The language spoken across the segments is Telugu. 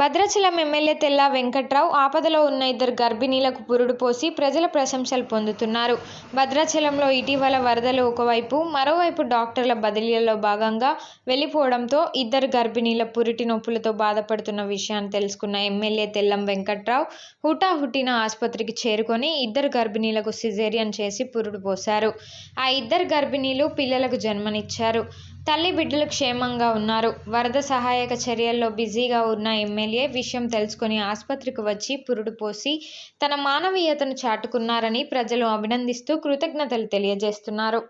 భద్రాచలం ఎమ్మెల్యే తెల్లా వెంకట్రావు ఆపదలో ఉన్న ఇద్దరు గర్భిణీలకు పురుడు పోసి ప్రజల ప్రశంసలు పొందుతున్నారు. భద్రాచలంలో ఇటీవల వరదలు ఒకవైపు, మరోవైపు డాక్టర్ల బదిలీలలో భాగంగా వెళ్లిపోవడంతో ఇద్దరు గర్భిణీల పురిటి నొప్పులతో బాధపడుతున్న విషయాన్ని తెలుసుకున్న ఎమ్మెల్యే తెల్లం వెంకట్రావు హుటాహుటిన ఆసుపత్రికి చేరుకొని ఇద్దరు గర్భిణీలకు సిజేరియన్ చేసి పురుడు పోశారు. ఆ ఇద్దరు గర్భిణీలు పిల్లలకు జన్మనిచ్చారు. తల్లి బిడ్డలు క్షేమంగా ఉన్నారు. వరద సహాయక చర్యల్లో బిజీగా ఉన్న ఎమ్మెల్యే విషయం తెలుసుకుని ఆసుపత్రికి వచ్చి పురుడు పోసి తన మానవీయతను చాటుకున్నారని ప్రజలు అభినందిస్తూ కృతజ్ఞతలు తెలియజేస్తున్నారు.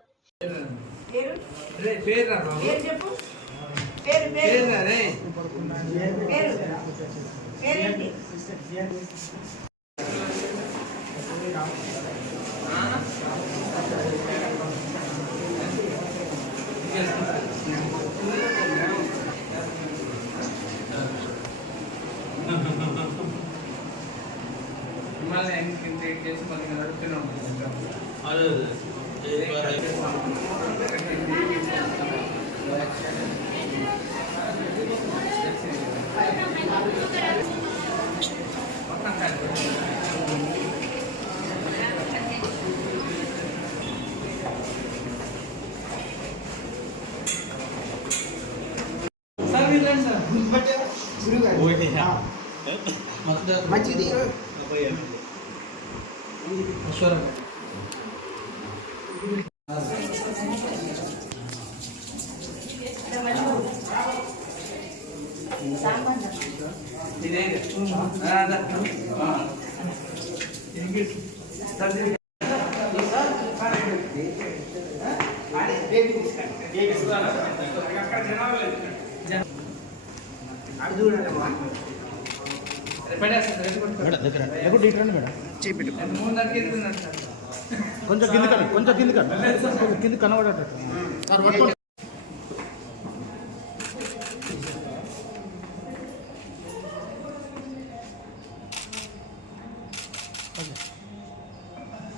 మంచిది కొంచెం కింద కనబడేటట్టు.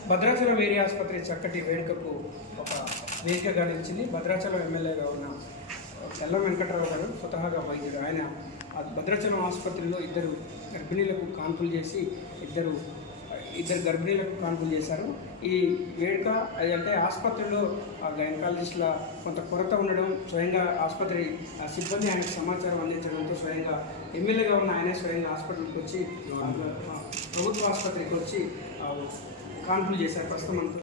భద్రాచలం ఏరియా ఆసుపత్రి చక్కటి వేడుకకు ఒక వేదికగా నిలిచింది. భద్రాచలం ఎమ్మెల్యేగా ఉన్న తెల్లం వెంకట్రావు గారు స్వతహాగా వైద్యుడు. ఆయన భద్రాచలం ఆసుపత్రిలో ఇద్దరు గర్భిణీలకు కాన్పులు చేసి ఇద్దరు గర్భిణీలకు కాన్పులు చేశారు. ఈ వేడుక అంటే ఆసుపత్రిలో గైనకాలజిస్టుల కొంత కొరత ఉండడం, స్వయంగా ఆసుపత్రి సిబ్బంది ఆయనకు సమాచారం అందించడంతో స్వయంగా ఎమ్మెల్యేగా ఉన్న ఆయనే స్వయంగా హాస్పిటల్కి వచ్చి ప్రభుత్వ ఆసుపత్రికి వచ్చి కాన్పులు చేశారు. ప్రస్తుతం